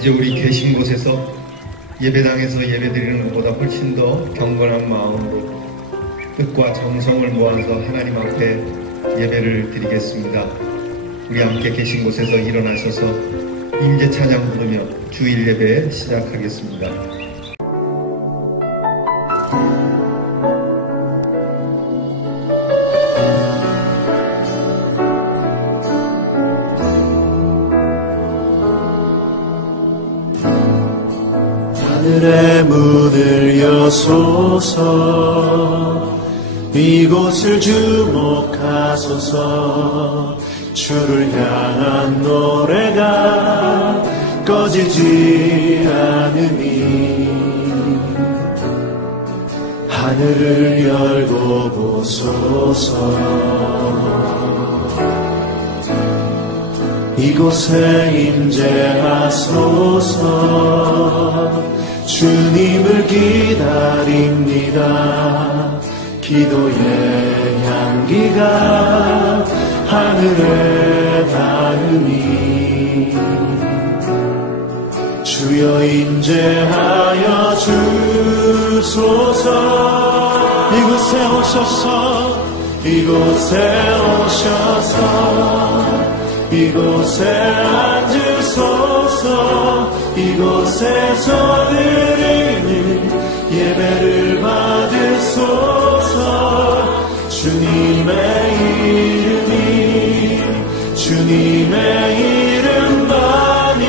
이제 우리 계신 곳에서 예배당에서 예배드리는 것보다 훨씬 더 경건한 마음으로 뜻과 정성을 모아서 하나님 앞에 예배를 드리겠습니다. 우리 함께 계신 곳에서 일어나셔서 임재 찬양 부르며 주일 예배 시작하겠습니다. 하늘의 문을 여소서, 이곳을 주목하소서. 주를 향한 노래가 꺼지지 않으니 하늘을 열고 보소서. 이곳에 임재하소서. 주님을 기다립니다. 기도의 향기가 하늘에 닿으니 주여 임재하여 주소서. 이곳에 오셔서, 이곳에 오셔서, 이곳에 앉으소서. 이곳에서 드리는 예배를 받으소서. 주님의 주님의 이름만이,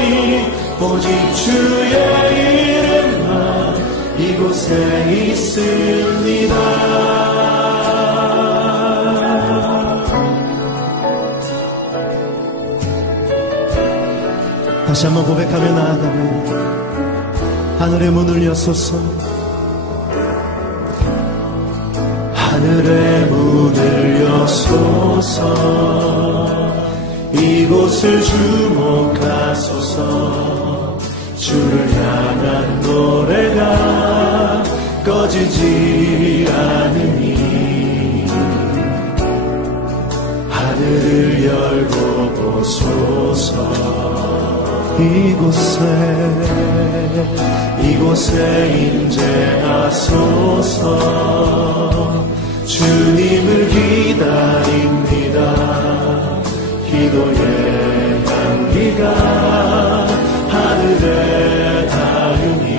오직 주의 이름만 이곳에 있습니다. 다시 한번 고백하며 나아가면, 하늘의 문을 여소서. 하늘의 문을 여소서. 이곳을 주목하소서. 주를 향한 노래가 꺼지지 않으니 하늘을 열고 보소서. 이곳에 임재하소서. 주님을 기다립니다. 기도의 향기가 하늘에 닿으니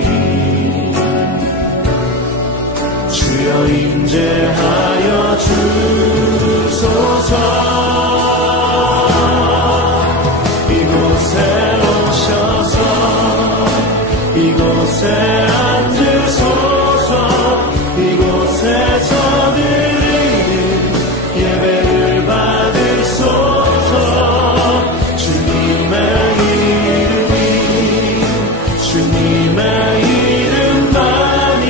주여 임재하여 주소서. 이곳에 오셔서, 이곳에 앉으소서. 이곳에서 드리는 예배를 받으소서. 주님의 이름만이,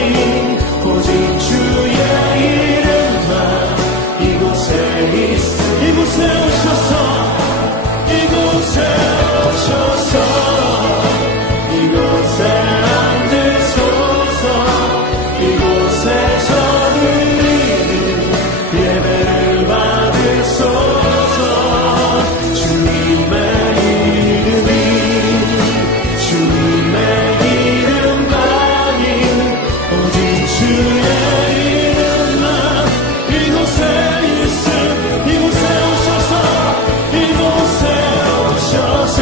오직 주의 이름만 이곳에 이곳에 오셔서, 이곳에 오셔서, 이곳에 앉으소서. 이곳에서 드리는 예배를 받으소서. 주님의 이름만이, 오직 주의 이름만 이곳에 있음. 이곳에 오셔서, 이곳에 오셔서,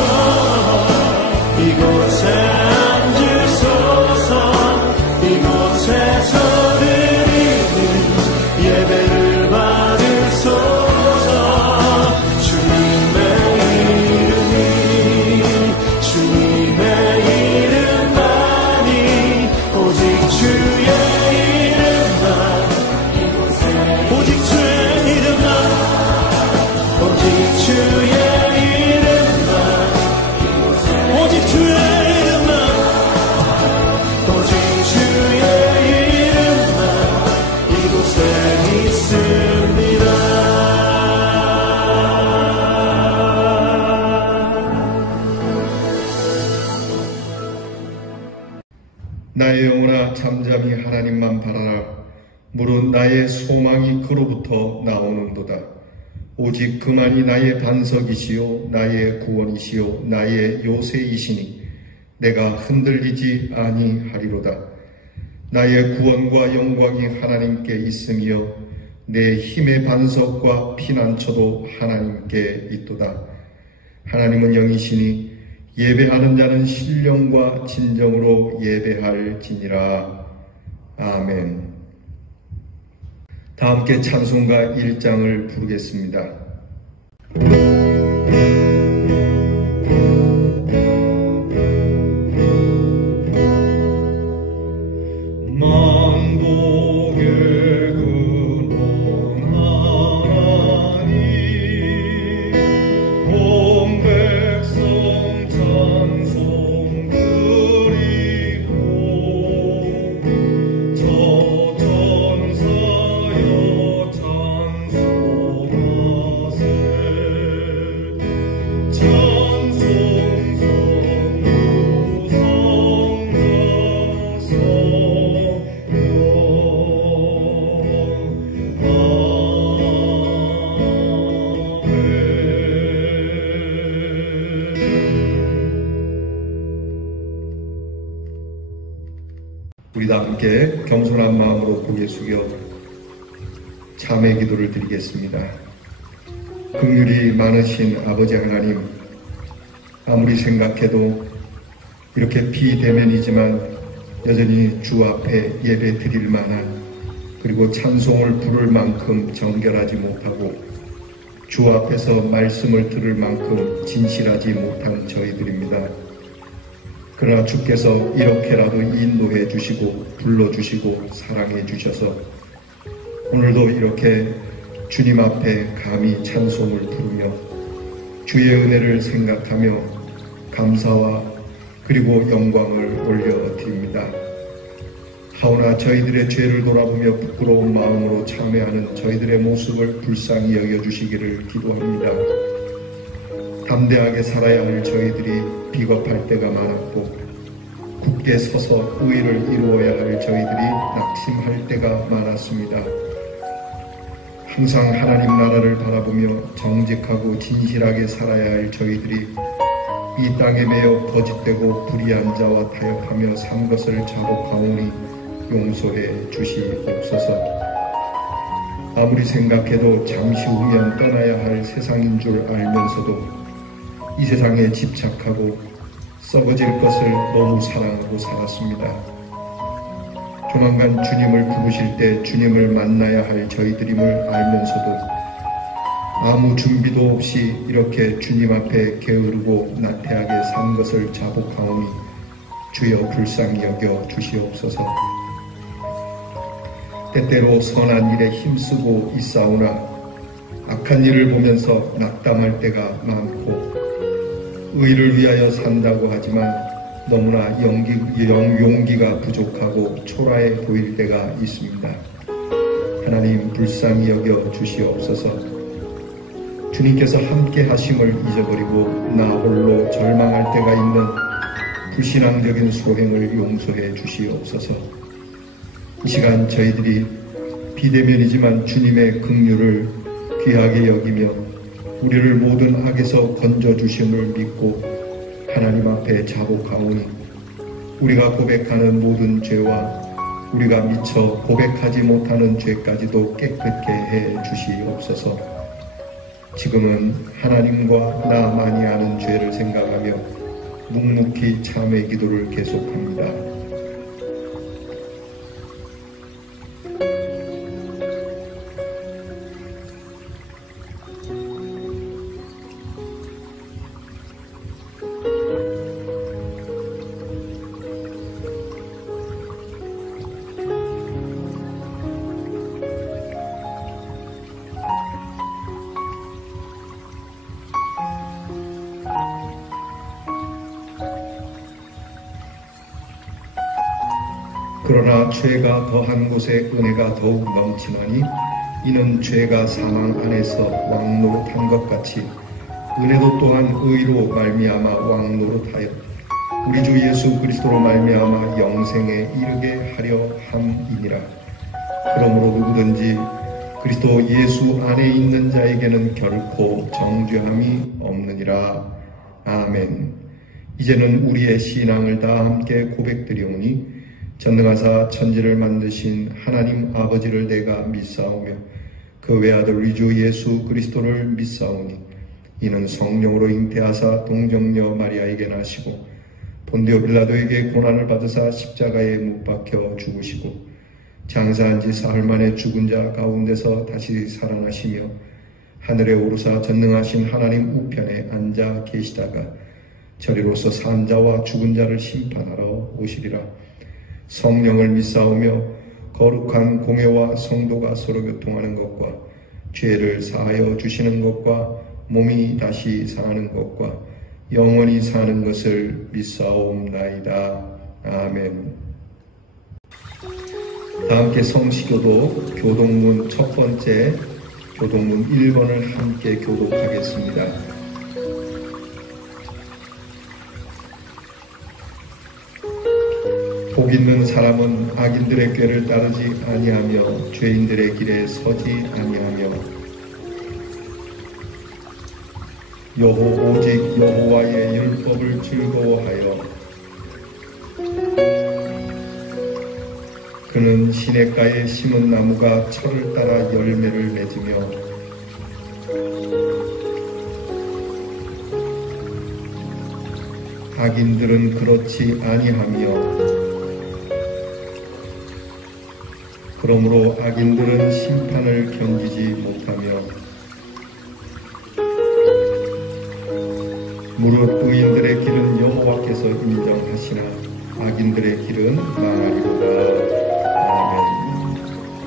이곳에 앉으소서. 이곳에서 드리는 예배를 받으소서. 주님의 이름만이, 오직 주의 이름만, 오직 주의 이름만, 오직 주의 이름만, 오직 주의 이름만, 오직 주의 이름만 이곳에 있습니다. 나의 영혼아 잠잠히 하나님만 바라라. 무릇 나의 소망이 그로부터 나오는도다. 오직 그만이 나의 반석이시요 나의 구원이시요 나의 요새이시니 내가 흔들리지 아니하리로다. 나의 구원과 영광이 하나님께 있으며 내 힘의 반석과 피난처도 하나님께 있도다. 하나님은 영이시니 예배하는 자는 신령과 진정으로 예배할지니라. 아멘. 다 함께 찬송가 1장을 부르겠습니다. 우리 다 함께 겸손한 마음으로 고개 숙여 참회 기도를 드리겠습니다. 긍휼이 많으신 아버지 하나님, 아무리 생각해도 이렇게 비대면이지만 여전히 주 앞에 예배 드릴 만한, 그리고 찬송을 부를 만큼 정결하지 못하고 주 앞에서 말씀을 들을 만큼 진실하지 못한 저희들입니다. 그러나 주께서 이렇게라도 인도해 주시고 불러주시고 사랑해 주셔서 오늘도 이렇게 주님 앞에 감히 찬송을 부르며 주의 은혜를 생각하며 감사와 그리고 영광을 올려드립니다. 하오나 저희들의 죄를 돌아보며 부끄러운 마음으로 참회하는 저희들의 모습을 불쌍히 여겨주시기를 기도합니다. 담대하게 살아야 할 저희들이 비겁할 때가 많았고 굳게 서서 의를 이루어야 할 저희들이 낙심할 때가 많았습니다. 항상 하나님 나라를 바라보며 정직하고 진실하게 살아야 할 저희들이 이 땅에 매여 거짓되고 불의한 자와 타협하며 산 것을 자복하오니 용서해 주시옵소서. 아무리 생각해도 잠시 후면 떠나야 할 세상인 줄 알면서도 이 세상에 집착하고 썩어질 것을 너무 사랑하고 살았습니다. 조만간 주님을 부르실 때 주님을 만나야 할 저희들임을 알면서도 아무 준비도 없이 이렇게 주님 앞에 게으르고 나태하게 산 것을 자복하오니 주여 불쌍히 여겨 주시옵소서. 때때로 선한 일에 힘쓰고 있사오나 악한 일을 보면서 낙담할 때가 많고 의를 위하여 산다고 하지만 너무나 용기가 부족하고 초라해 보일 때가 있습니다. 하나님 불쌍히 여겨 주시옵소서. 주님께서 함께 하심을 잊어버리고 나 홀로 절망할 때가 있는 불신앙적인 소행을 용서해 주시옵소서. 이 시간 저희들이 비대면이지만 주님의 긍휼을 귀하게 여기며 우리를 모든 악에서 건져주심을 믿고 하나님 앞에 자복하오니 우리가 고백하는 모든 죄와 우리가 미처 고백하지 못하는 죄까지도 깨끗게 해 주시옵소서. 지금은 하나님과 나만이 아는 죄를 생각하며 묵묵히 참회 기도를 계속합니다. 그러나 죄가 더한 곳에 은혜가 더욱 넘치나니 이는 죄가 사망 안에서 왕노릇한 것 같이 은혜도 또한 의로 말미암아 왕노릇하여 우리 주 예수 그리스도로 말미암아 영생에 이르게 하려 함이니라. 그러므로 누구든지 그리스도 예수 안에 있는 자에게는 결코 정죄함이 없느니라. 아멘. 이제는 우리의 신앙을 다 함께 고백드리오니 전능하사 천지를 만드신 하나님 아버지를 내가 믿사오며 그 외아들 우리 주 예수 그리스도를 믿사오니 이는 성령으로 잉태하사 동정녀 마리아에게 나시고 본디오 빌라도에게 고난을 받으사 십자가에 못 박혀 죽으시고 장사한 지 사흘 만에 죽은 자 가운데서 다시 살아나시며 하늘에 오르사 전능하신 하나님 우편에 앉아 계시다가 저리로서 산 자와 죽은 자를 심판하러 오시리라. 성령을 믿사오며 거룩한 공회와 성도가 서로 교통하는 것과 죄를 사하여 주시는 것과 몸이 다시 사는 것과 영원히 사는 것을 믿사옵나이다. 아멘. 다 함께 성시교도 교동문 첫 번째 교동문 1번을 함께 교독하겠습니다. 복 있는 사람은 악인들의 꾀를 따르지 아니하며 죄인들의 길에 서지 아니하며 오직 여호와의 율법을 즐거워하여 그는 시냇가에 심은 나무가 철을 따라 열매를 맺으며 악인들은 그렇지 아니하며 그러므로 악인들은 심판을 견디지 못하며 무릇 의인들의 길은 여호와께서 인정하시나 악인들의 길은 망하리로다. 아멘.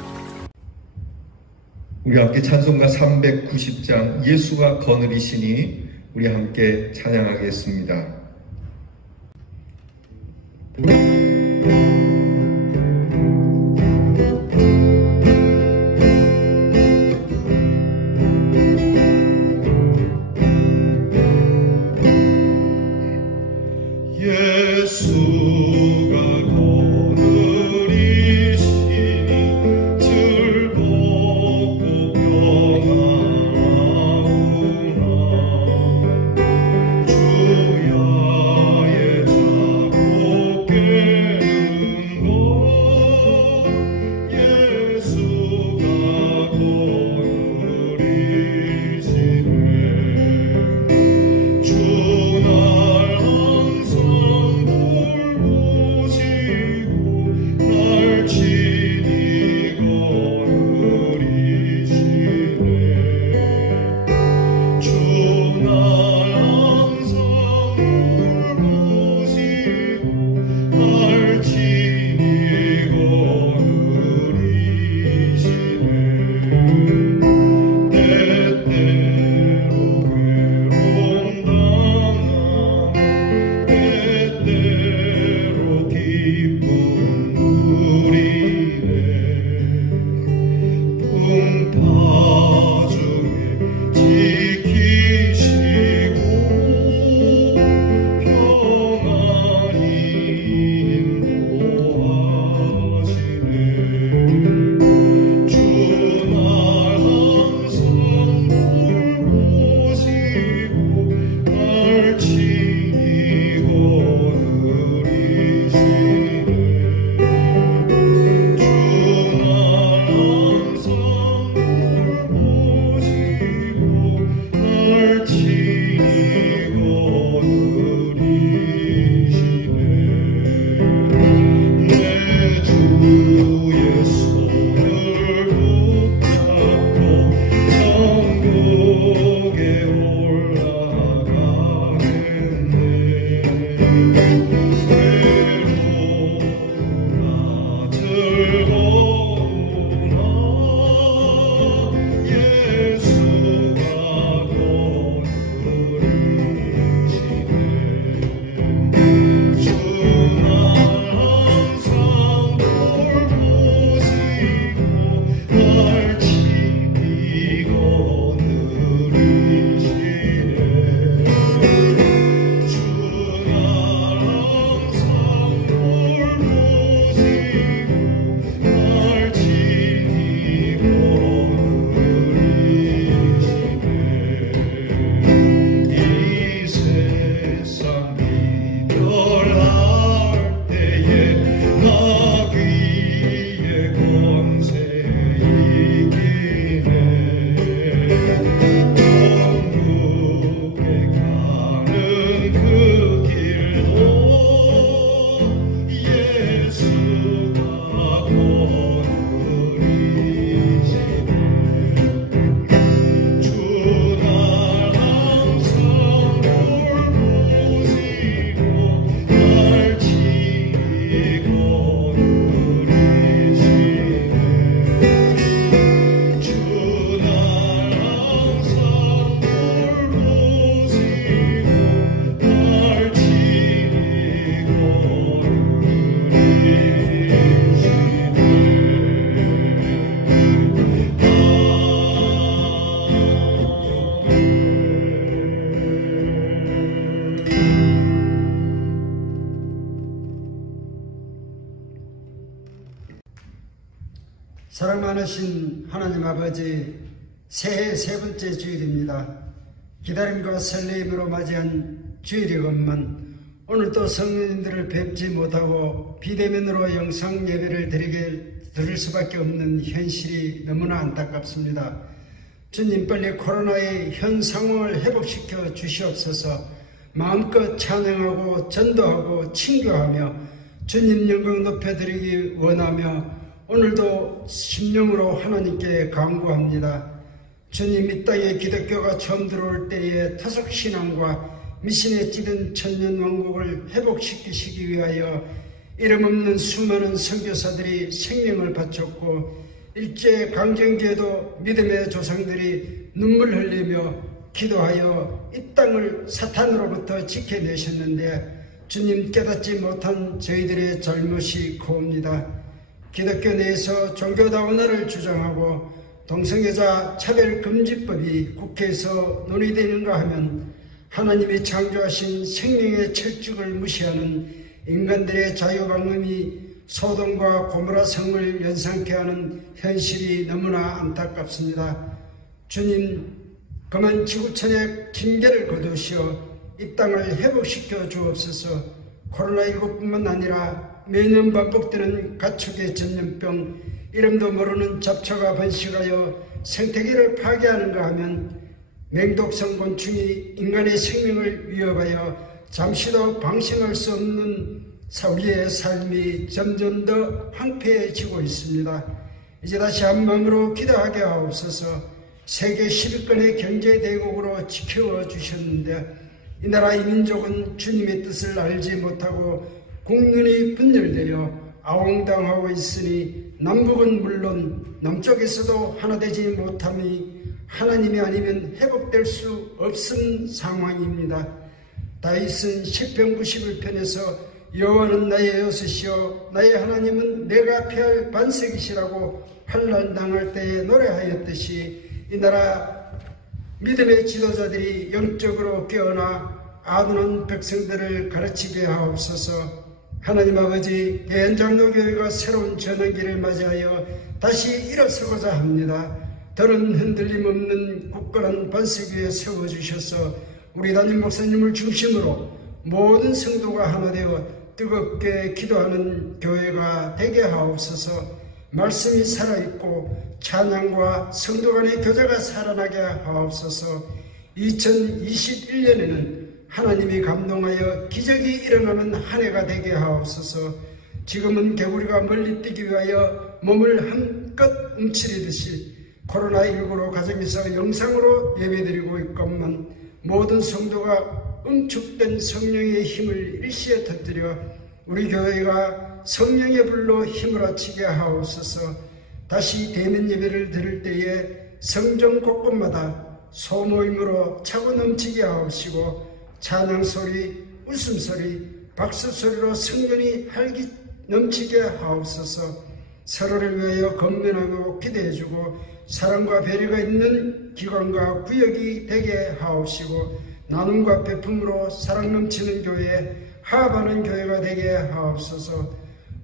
우리 함께 찬송가 390장 예수가 거느리시니 우리 함께 찬양하겠습니다. 주날 항상 사랑 많으신 하나님 아버지, 새해 세 번째 주일입니다. 기다림과 설레임으로 맞이한 주일이건만 오늘도 성도님들을 뵙지 못하고 비대면으로 영상 예배를 드릴 수밖에 없는 현실이 너무나 안타깝습니다. 주님, 빨리 코로나의 현 상황을 회복시켜 주시옵소서. 마음껏 찬양하고 전도하고 친교하며 주님 영광 높여드리기 원하며 오늘도 심령으로 하나님께 간구합니다. 주님, 이 땅에 기독교가 처음 들어올 때에 토속신앙과 미신에 찌든 천년왕국을 회복시키시기 위하여 이름 없는 수많은 선교사들이 생명을 바쳤고 일제강점기에도 믿음의 조상들이 눈물 흘리며 기도하여 이 땅을 사탄으로부터 지켜내셨는데 주님, 깨닫지 못한 저희들의 잘못이 크옵니다. 기독교 내에서 종교다원화를 주장하고 동성애자 차별금지법이 국회에서 논의되는가 하면 하나님이 창조하신 생명의 철칙을 무시하는 인간들의 자유방임이 소돔과 고모라 성을 연상케 하는 현실이 너무나 안타깝습니다. 주님, 그만 지구촌의 징계를 거두시어 이 땅을 회복시켜 주옵소서. 코로나19뿐만 아니라 매년 반복되는 가축의 전염병, 이름도 모르는 잡초가 번식하여 생태계를 파괴하는가 하면 맹독성 곤충이 인간의 생명을 위협하여 잠시도 방심할 수 없는 우리의 삶이 점점 더 황폐해지고 있습니다. 이제 다시 한마음으로 기도하게 하옵소서. 세계 10위권의 경제대국으로 지켜주셨는데 이 나라 이 민족은 주님의 뜻을 알지 못하고 국민이 분열되어 아웅당하고 있으니 남북은 물론 남쪽에서도 하나 되지 못함이 하나님이 아니면 회복될 수 없은 상황입니다. 다윗은 시편 91편에서 여호와는 나의 여섯이요 나의 하나님은 내가 피할 반석이시라고 환난 당할 때에 노래하였듯이 이 나라 믿음의 지도자들이 영적으로 깨어나 아둔한 백성들을 가르치게 하옵소서. 하나님 아버지, 대한장로교회가 새로운 전환기를 맞이하여 다시 일어서고자 합니다. 더는 흔들림 없는 굳건한 반석 위에 세워주셔서 우리 담임 목사님을 중심으로 모든 성도가 하나 되어 뜨겁게 기도하는 교회가 되게 하옵소서. 말씀이 살아있고 찬양과 성도 간의 교제가 살아나게 하옵소서. 2021년에는 하나님이 감동하여 기적이 일어나는 한 해가 되게 하옵소서. 지금은 개구리가 멀리 뛰기 위하여 몸을 한껏 움츠리듯이 코로나19로 가정에서 영상으로 예배드리고 있건만 모든 성도가 응축된 성령의 힘을 일시에 터뜨려 우리 교회가 성령의 불로 힘을 아치게 하옵소서. 다시 대면 예배를 드릴 때에 성전 곳곳마다 소모임으로 차고 넘치게 하옵시고 찬양소리, 웃음소리, 박수소리로 성전이 활기 넘치게 하옵소서. 서로를 위하여 건면하고 기대해주고 사랑과 배려가 있는 기관과 구역이 되게 하옵시고 나눔과 베품으로 사랑 넘치는 교회, 화합하는 교회가 되게 하옵소서.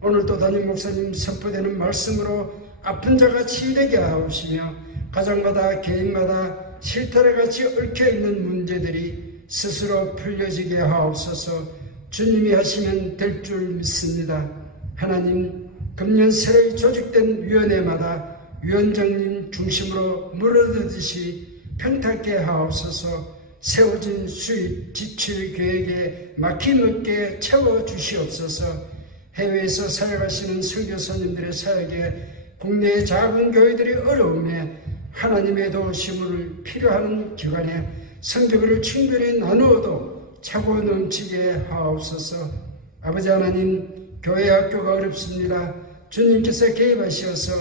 오늘도 담임 목사님 선포되는 말씀으로 아픈 자가 치유되게 하옵시며 가정마다 개인마다 실타래같이 얽혀있는 문제들이 스스로 풀려지게 하옵소서. 주님이 하시면 될 줄 믿습니다. 하나님, 금년 새로이 조직된 위원회마다 위원장님 중심으로 물어뜯듯이 평탄케 하옵소서. 세워진 수입, 지출 계획에 막힘없게 채워주시옵소서. 해외에서 사역하시는 선교사님들의 사역에 국내의 작은 교회들이 어려움에 하나님의 도우심을 필요한 기간에 성교를 충분히 나누어도 차고 넘치게 하옵소서. 아버지 하나님, 교회 학교가 어렵습니다. 주님께서 개입하셔서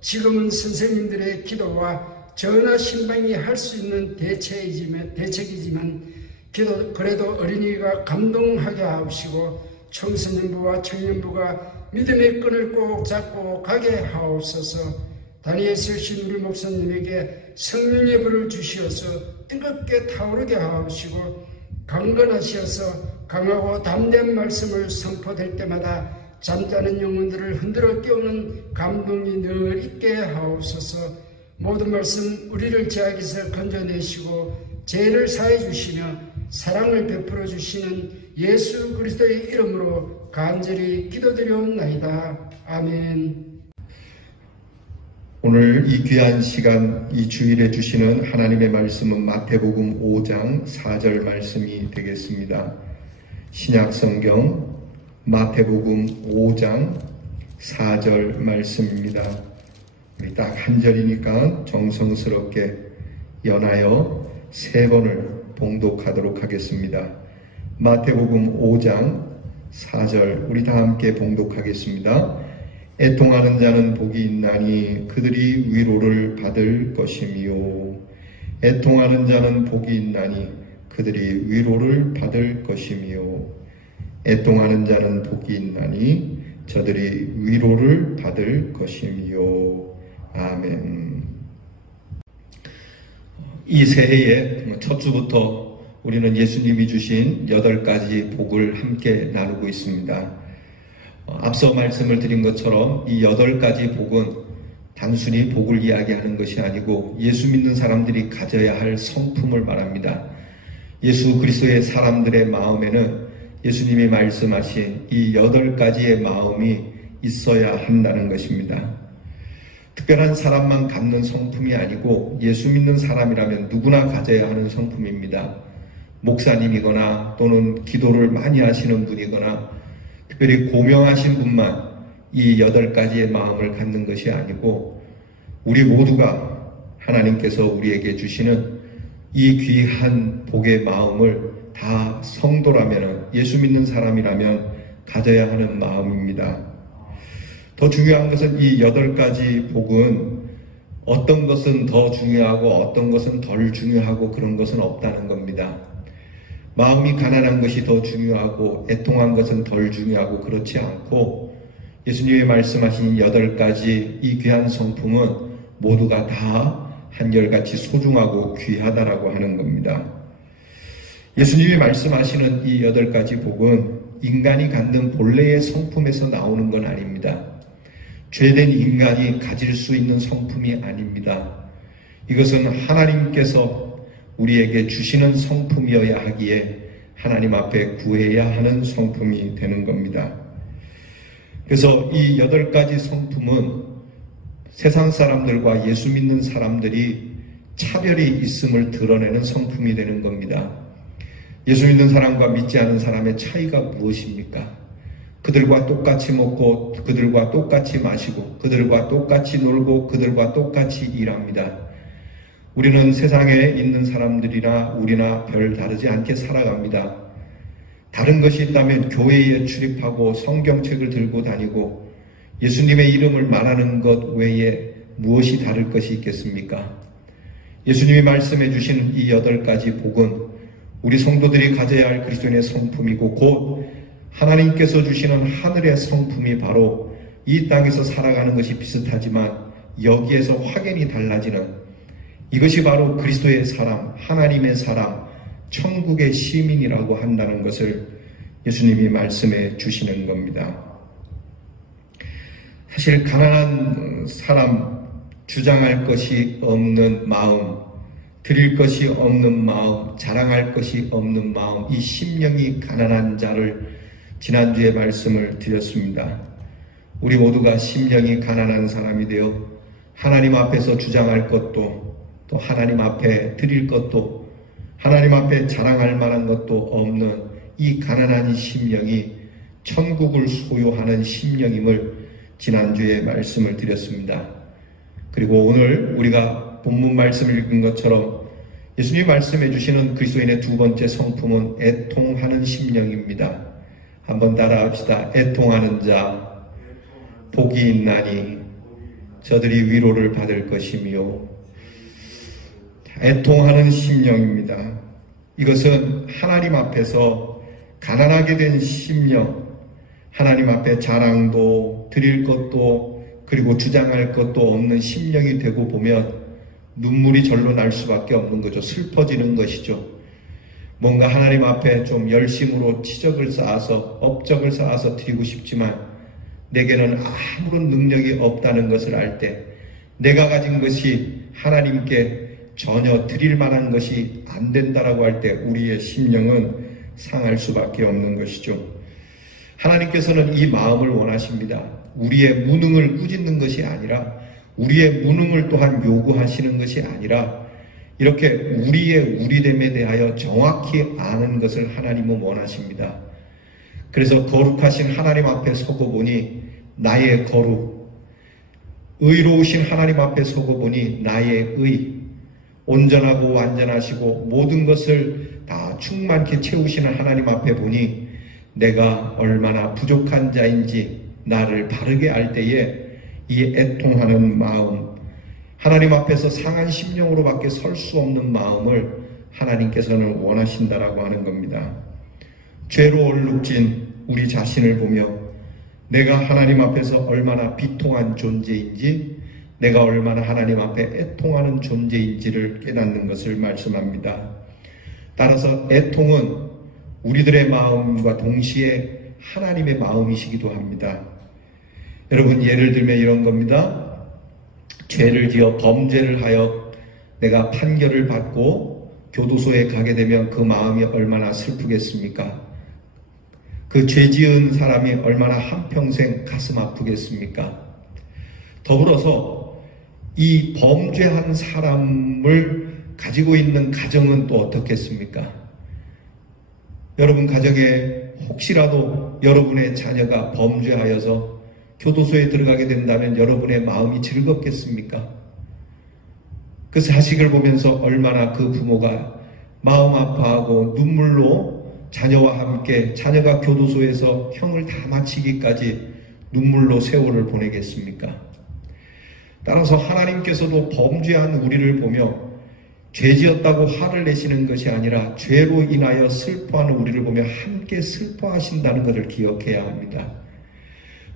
지금은 선생님들의 기도와 전화 신방이 할 수 있는 대책이지만 그래도 어린이가 감동하게 하옵시고 청소년부와 청년부가 믿음의 끈을 꼭 잡고 가게 하옵소서. 다니엘 쓰신 우리 목사님에게 성령의 불을 주시어서 뜨겁게 타오르게 하옵시고 강건하시어서 강하고 담대한 말씀을 선포될 때마다 잠자는 영혼들을 흔들어 깨우는 감동이 늘 있게 하옵소서. 모든 말씀 우리를 죄악에서 건져내시고 죄를 사해 주시며 사랑을 베풀어 주시는 예수 그리스도의 이름으로 간절히 기도드리옵나이다. 아멘. 오늘 이 귀한 시간, 이 주일에 주시는 하나님의 말씀은 마태복음 5장 4절 말씀이 되겠습니다. 신약성경 마태복음 5장 4절 말씀입니다. 우리 딱 한 절이니까 정성스럽게 연하여 3번을 봉독하도록 하겠습니다. 마태복음 5장 4절 우리 다 함께 봉독하겠습니다. 애통하는 자는 복이 있나니 그들이 위로를 받을 것이며 애통하는 자는 복이 있나니 그들이 위로를 받을 것이며 애통하는 자는 복이 있나니 저들이 위로를 받을 것이며 아멘. 이 새해의 첫 주부터 우리는 예수님이 주신 8가지 복을 함께 나누고 있습니다. 앞서 말씀을 드린 것처럼 이 8가지 복은 단순히 복을 이야기하는 것이 아니고 예수 믿는 사람들이 가져야 할 성품을 말합니다. 예수 그리스도의 사람들의 마음에는 예수님이 말씀하신 이 8가지의 마음이 있어야 한다는 것입니다. 특별한 사람만 갖는 성품이 아니고 예수 믿는 사람이라면 누구나 가져야 하는 성품입니다. 목사님이거나 또는 기도를 많이 하시는 분이거나 특별히 고명하신 분만 이 8가지의 마음을 갖는 것이 아니고 우리 모두가 하나님께서 우리에게 주시는 이 귀한 복의 마음을 다 성도라면 예수 믿는 사람이라면 가져야 하는 마음입니다. 더 중요한 것은 이 8가지 복은 어떤 것은 더 중요하고 어떤 것은 덜 중요하고 그런 것은 없다는 겁니다. 마음이 가난한 것이 더 중요하고 애통한 것은 덜 중요하고 그렇지 않고 예수님이 말씀하신 8가지 이 귀한 성품은 모두가 다 한결같이 소중하고 귀하다라고 하는 겁니다. 예수님이 말씀하시는 이 8가지 복은 인간이 갖는 본래의 성품에서 나오는 건 아닙니다. 죄된 인간이 가질 수 있는 성품이 아닙니다. 이것은 하나님께서 우리에게 주시는 성품이어야 하기에 하나님 앞에 구해야 하는 성품이 되는 겁니다. 그래서 이 8가지 성품은 세상 사람들과 예수 믿는 사람들이 차별이 있음을 드러내는 성품이 되는 겁니다. 예수 믿는 사람과 믿지 않은 사람의 차이가 무엇입니까? 그들과 똑같이 먹고 그들과 똑같이 마시고 그들과 똑같이 놀고 그들과 똑같이 일합니다. 우리는 세상에 있는 사람들이나 우리나 별 다르지 않게 살아갑니다. 다른 것이 있다면 교회에 출입하고 성경책을 들고 다니고 예수님의 이름을 말하는 것 외에 무엇이 다를 것이 있겠습니까? 예수님이 말씀해 주시는 이 8가지 복은 우리 성도들이 가져야 할 그리스도인의 성품이고 곧 하나님께서 주시는 하늘의 성품이 바로 이 땅에서 살아가는 것이 비슷하지만 여기에서 확연히 달라지는 이것이 바로 그리스도의 사람, 하나님의 사람, 천국의 시민이라고 한다는 것을 예수님이 말씀해 주시는 겁니다. 사실 가난한 사람, 주장할 것이 없는 마음, 드릴 것이 없는 마음, 자랑할 것이 없는 마음, 이 심령이 가난한 자를 지난주에 말씀을 드렸습니다. 우리 모두가 심령이 가난한 사람이 되어 하나님 앞에서 주장할 것도 또 하나님 앞에 드릴 것도 하나님 앞에 자랑할 만한 것도 없는 이 가난한 심령이 천국을 소유하는 심령임을 지난주에 말씀을 드렸습니다. 그리고 오늘 우리가 본문 말씀을 읽은 것처럼 예수님이 말씀해 주시는 그리스도인의 두 번째 성품은 애통하는 심령입니다. 한번 따라합시다. 애통하는 자 복이 있나니 저들이 위로를 받을 것이며 애통하는 심령입니다. 이것은 하나님 앞에서 가난하게 된 심령, 하나님 앞에 자랑도 드릴 것도 그리고 주장할 것도 없는 심령이 되고 보면 눈물이 절로 날 수밖에 없는 거죠. 슬퍼지는 것이죠. 뭔가 하나님 앞에 좀 열심으로 치적을 쌓아서 업적을 쌓아서 드리고 싶지만 내게는 아무런 능력이 없다는 것을 알 때, 내가 가진 것이 하나님께 전혀 드릴 만한 것이 안 된다라고 할 때 우리의 심령은 상할 수밖에 없는 것이죠. 하나님께서는 이 마음을 원하십니다. 우리의 무능을 꾸짖는 것이 아니라, 우리의 무능을 또한 요구하시는 것이 아니라, 이렇게 우리의 우리됨에 대하여 정확히 아는 것을 하나님은 원하십니다. 그래서 거룩하신 하나님 앞에 서고 보니 나의 거룩, 의로우신 하나님 앞에 서고 보니 나의 의, 온전하고 완전하시고 모든 것을 다 충만케 채우시는 하나님 앞에 보니 내가 얼마나 부족한 자인지 나를 바르게 알 때에 이 애통하는 마음, 하나님 앞에서 상한 심령으로밖에 설 수 없는 마음을 하나님께서는 원하신다라고 하는 겁니다. 죄로 얼룩진 우리 자신을 보며 내가 하나님 앞에서 얼마나 비통한 존재인지, 내가 얼마나 하나님 앞에 애통하는 존재인지를 깨닫는 것을 말씀합니다. 따라서 애통은 우리들의 마음과 동시에 하나님의 마음이시기도 합니다. 여러분, 예를 들면 이런 겁니다. 죄를 지어 범죄를 하여 내가 판결을 받고 교도소에 가게 되면 그 마음이 얼마나 슬프겠습니까? 그 죄 지은 사람이 얼마나 한평생 가슴 아프겠습니까? 더불어서 이 범죄한 사람을 가지고 있는 가정은 또 어떻겠습니까? 여러분 가정에 혹시라도 여러분의 자녀가 범죄하여서 교도소에 들어가게 된다면 여러분의 마음이 즐겁겠습니까? 그 자식을 보면서 얼마나 그 부모가 마음 아파하고 눈물로 자녀와 함께 자녀가 교도소에서 형을 다 마치기까지 눈물로 세월을 보내겠습니까? 따라서 하나님께서도 범죄한 우리를 보며 죄지었다고 화를 내시는 것이 아니라 죄로 인하여 슬퍼하는 우리를 보며 함께 슬퍼하신다는 것을 기억해야 합니다.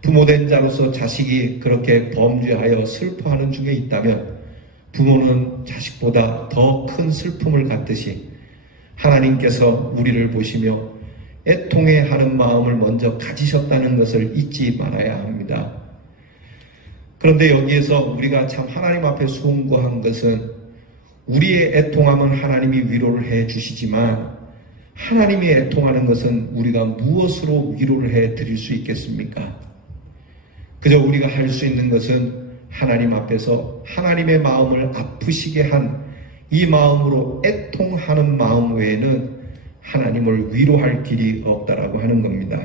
부모된 자로서 자식이 그렇게 범죄하여 슬퍼하는 중에 있다면 부모는 자식보다 더 큰 슬픔을 갖듯이 하나님께서 우리를 보시며 애통해하는 마음을 먼저 가지셨다는 것을 잊지 말아야 합니다. 그런데 여기에서 우리가 참 하나님 앞에 송구한 것은 우리의 애통함은 하나님이 위로를 해 주시지만 하나님이 애통하는 것은 우리가 무엇으로 위로를 해 드릴 수 있겠습니까? 그저 우리가 할 수 있는 것은 하나님 앞에서 하나님의 마음을 아프시게 한 이 마음으로 애통하는 마음 외에는 하나님을 위로할 길이 없다라고 하는 겁니다.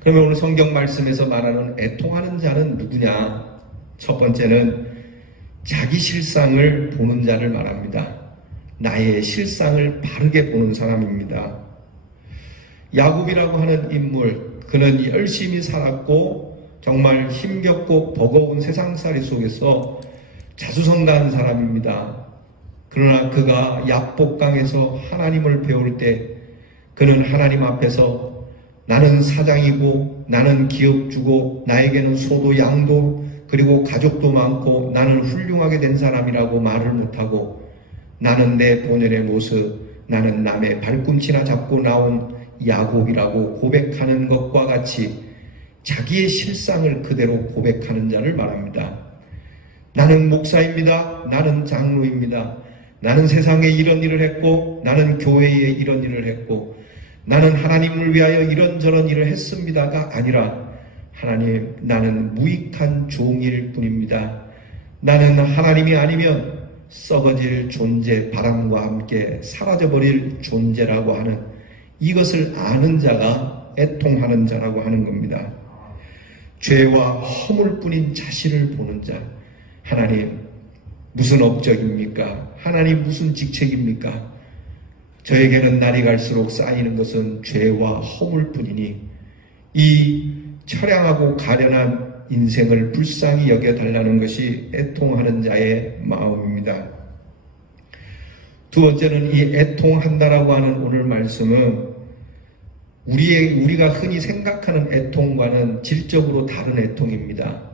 그러면 오늘 성경 말씀에서 말하는 애통하는 자는 누구냐? 첫 번째는 자기 실상을 보는 자를 말합니다. 나의 실상을 바르게 보는 사람입니다. 야곱이라고 하는 인물, 그는 열심히 살았고 정말 힘겹고 버거운 세상살이 속에서 자수성가한 사람입니다. 그러나 그가 약복강에서 하나님을 배울 때 그는 하나님 앞에서 나는 사장이고 나는 기업주고 나에게는 소도 양도 그리고 가족도 많고 나는 훌륭하게 된 사람이라고 말을 못하고 나는 내 본연의 모습, 나는 남의 발꿈치나 잡고 나온 야곱이라고 고백하는 것과 같이 자기의 실상을 그대로 고백하는 자를 말합니다. 나는 목사입니다. 나는 장로입니다. 나는 세상에 이런 일을 했고 나는 교회에 이런 일을 했고 나는 하나님을 위하여 이런저런 일을 했습니다가 아니라 하나님, 나는 무익한 종일 뿐입니다. 나는 하나님이 아니면 썩어질 존재, 바람과 함께 사라져버릴 존재라고 하는 이것을 아는 자가 애통하는 자라고 하는 겁니다. 죄와 허물뿐인 자신을 보는 자. 하나님 무슨 업적입니까? 하나님 무슨 직책입니까? 저에게는 날이 갈수록 쌓이는 것은 죄와 허물뿐이니 이 처량하고 가련한 인생을 불쌍히 여겨달라는 것이 애통하는 자의 마음입니다. 두 번째는 이 애통한다라고 하는 오늘 말씀은 우리가 흔히 생각하는 애통과는 질적으로 다른 애통입니다.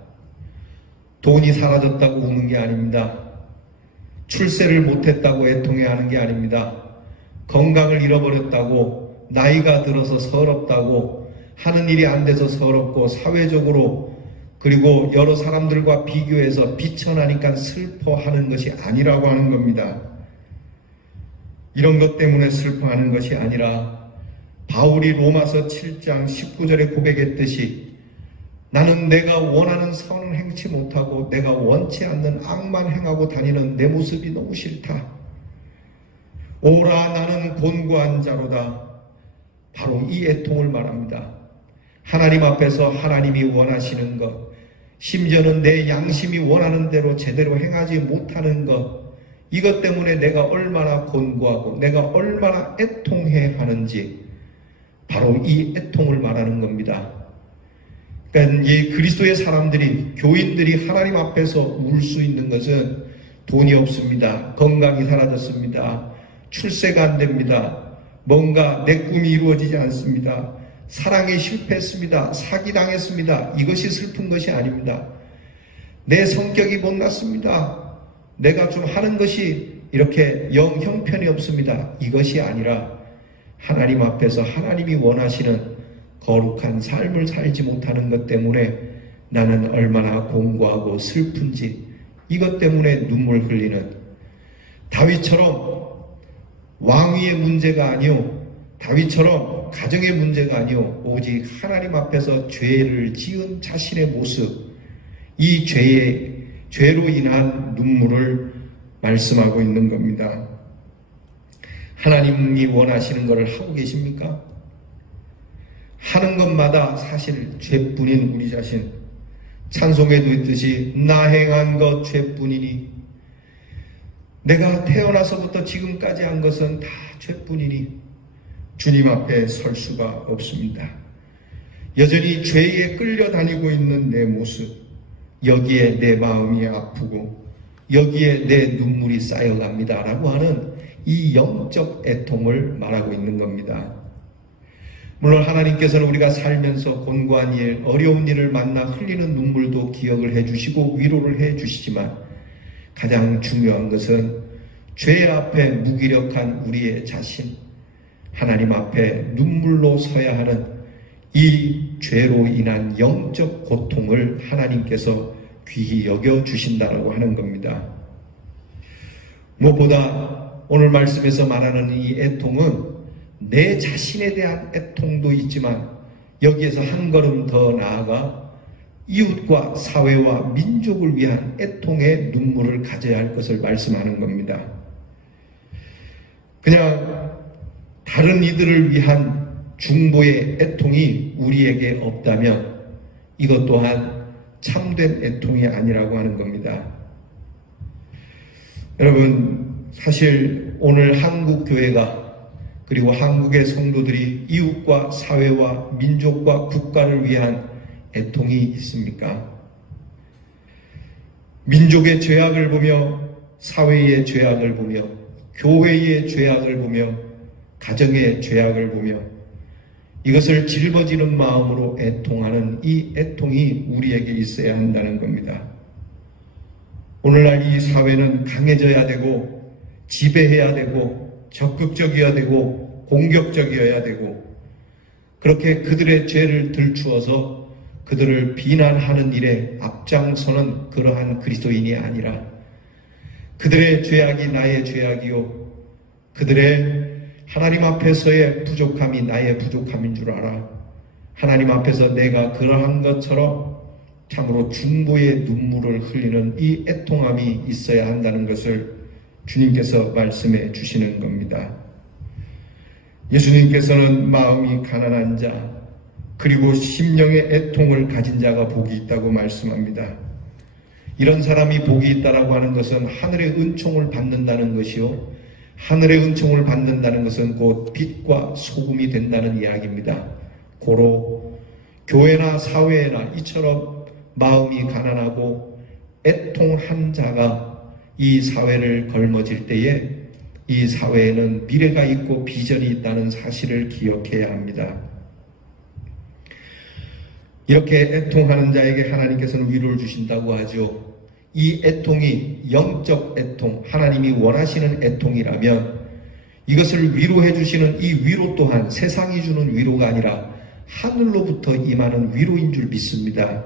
돈이 사라졌다고 우는 게 아닙니다. 출세를 못했다고 애통해야 하는 게 아닙니다. 건강을 잃어버렸다고, 나이가 들어서 서럽다고, 하는 일이 안 돼서 서럽고 사회적으로 그리고 여러 사람들과 비교해서 비천하니까 슬퍼하는 것이 아니라고 하는 겁니다. 이런 것 때문에 슬퍼하는 것이 아니라 바울이 로마서 7장 19절에 고백했듯이 나는 내가 원하는 선은 행치 못하고 내가 원치 않는 악만 행하고 다니는 내 모습이 너무 싫다. 오라 나는 곤고한 자로다. 바로 이 애통을 말합니다. 하나님 앞에서 하나님이 원하시는 것, 심지어는 내 양심이 원하는 대로 제대로 행하지 못하는 것, 이것 때문에 내가 얼마나 곤고하고 내가 얼마나 애통해 하는지 바로 이 애통을 말하는 겁니다. 그러니까 이 그리스도의 사람들이, 교인들이 하나님 앞에서 울 수 있는 것은 돈이 없습니다. 건강이 사라졌습니다. 출세가 안 됩니다. 뭔가 내 꿈이 이루어지지 않습니다. 사랑에 실패했습니다. 사기당했습니다. 이것이 슬픈 것이 아닙니다. 내 성격이 못났습니다. 내가 좀 하는 것이 이렇게 영 형편이 없습니다. 이것이 아니라 하나님 앞에서 하나님이 원하시는 거룩한 삶을 살지 못하는 것 때문에 나는 얼마나 공고하고 슬픈지, 이것 때문에 눈물 흘리는, 다윗처럼 왕위의 문제가 아니오, 다윗처럼 가정의 문제가 아니오, 오직 하나님 앞에서 죄를 지은 자신의 모습, 이 죄로 인한 눈물을 말씀하고 있는 겁니다. 하나님이 원하시는 것을 하고 계십니까? 하는 것마다 사실 죄뿐인 우리 자신, 찬송에도 있듯이 나 행한 것 죄뿐이니, 내가 태어나서부터 지금까지 한 것은 다 죄뿐이니 주님 앞에 설 수가 없습니다. 여전히 죄에 끌려다니고 있는 내 모습, 여기에 내 마음이 아프고 여기에 내 눈물이 쌓여갑니다 라고 하는 이 영적 애통을 말하고 있는 겁니다. 물론 하나님께서는 우리가 살면서 곤고한 일, 어려운 일을 만나 흘리는 눈물도 기억을 해주시고 위로를 해주시지만 가장 중요한 것은 죄 앞에 무기력한 우리의 자신, 하나님 앞에 눈물로 서야 하는 이 죄로 인한 영적 고통을 하나님께서 귀히 여겨주신다고 하는 겁니다. 무엇보다 오늘 말씀에서 말하는 이 애통은 내 자신에 대한 애통도 있지만 여기에서 한 걸음 더 나아가 이웃과 사회와 민족을 위한 애통의 눈물을 가져야 할 것을 말씀하는 겁니다. 그냥 다른 이들을 위한 중보의 애통이 우리에게 없다면 이것 또한 참된 애통이 아니라고 하는 겁니다. 여러분, 사실 오늘 한국 교회가 그리고 한국의 성도들이 이웃과 사회와 민족과 국가를 위한 애통이 있습니까? 민족의 죄악을 보며, 사회의 죄악을 보며, 교회의 죄악을 보며, 가정의 죄악을 보며 이것을 짊어지는 마음으로 애통하는 이 애통이 우리에게 있어야 한다는 겁니다. 오늘날 이 사회는 강해져야 되고 지배해야 되고 적극적이어야 되고 공격적이어야 되고, 그렇게 그들의 죄를 들추어서 그들을 비난하는 일에 앞장서는 그러한 그리스도인이 아니라 그들의 죄악이 나의 죄악이요, 그들의 하나님 앞에서의 부족함이 나의 부족함인 줄 알아. 하나님 앞에서 내가 그러한 것처럼 참으로 중보의 눈물을 흘리는 이 애통함이 있어야 한다는 것을 주님께서 말씀해 주시는 겁니다. 예수님께서는 마음이 가난한 자, 그리고 심령의 애통을 가진 자가 복이 있다고 말씀합니다. 이런 사람이 복이 있다라고 하는 것은 하늘의 은총을 받는다는 것이요, 하늘의 은총을 받는다는 것은 곧 빛과 소금이 된다는 이야기입니다. 고로 교회나 사회나 이처럼 마음이 가난하고 애통한 자가 이 사회를 걸머질 때에 이 사회에는 미래가 있고 비전이 있다는 사실을 기억해야 합니다. 이렇게 애통하는 자에게 하나님께서는 위로를 주신다고 하죠. 이 애통이 영적 애통, 하나님이 원하시는 애통이라면 이것을 위로해 주시는 이 위로 또한 세상이 주는 위로가 아니라 하늘로부터 임하는 위로인 줄 믿습니다.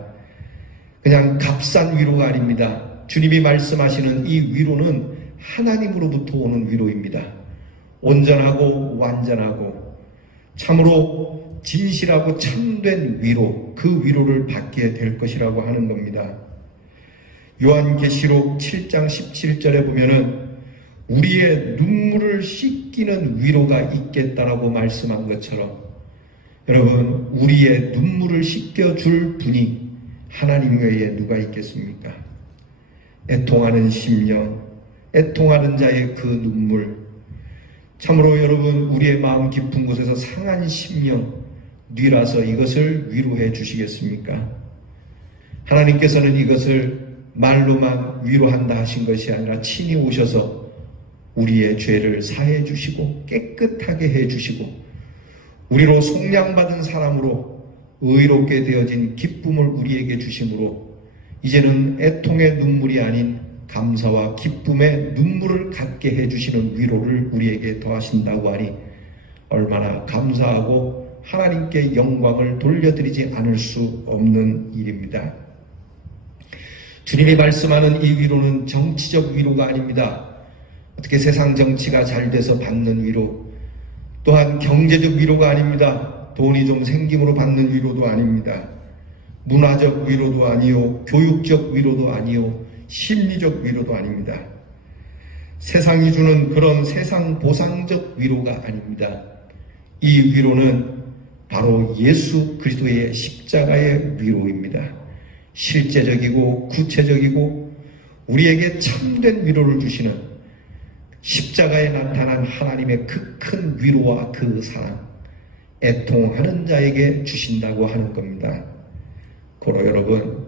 그냥 값싼 위로가 아닙니다. 주님이 말씀하시는 이 위로는 하나님으로부터 오는 위로입니다. 온전하고 완전하고 참으로 진실하고 참된 위로, 그 위로를 받게 될 것이라고 하는 겁니다. 요한계시록 7장 17절에 보면은 우리의 눈물을 씻기는 위로가 있겠다라고 말씀한 것처럼 여러분, 우리의 눈물을 씻겨줄 분이 하나님 외에 누가 있겠습니까? 애통하는 심령, 애통하는 자의 그 눈물, 참으로 여러분, 우리의 마음 깊은 곳에서 상한 심령 뉘라서 이것을 위로해 주시겠습니까? 하나님께서는 이것을 말로만 위로한다 하신 것이 아니라 친히 오셔서 우리의 죄를 사해 주시고 깨끗하게 해 주시고 우리로 속량받은 사람으로 의롭게 되어진 기쁨을 우리에게 주심으로 이제는 애통의 눈물이 아닌 감사와 기쁨의 눈물을 갖게 해주시는 위로를 우리에게 더하신다고 하니 얼마나 감사하고 하나님께 영광을 돌려드리지 않을 수 없는 일입니다. 주님이 말씀하는 이 위로는 정치적 위로가 아닙니다. 어떻게 세상 정치가 잘 돼서 받는 위로, 또한 경제적 위로가 아닙니다. 돈이 좀 생김으로 받는 위로도 아닙니다. 문화적 위로도 아니요, 교육적 위로도 아니요, 심리적 위로도 아닙니다. 세상이 주는 그런 세상 보상적 위로가 아닙니다. 이 위로는 바로 예수 그리스도의 십자가의 위로입니다. 실제적이고 구체적이고 우리에게 참된 위로를 주시는 십자가에 나타난 하나님의 그 큰 위로와 그 사랑, 애통하는 자에게 주신다고 하는 겁니다. 고로 여러분,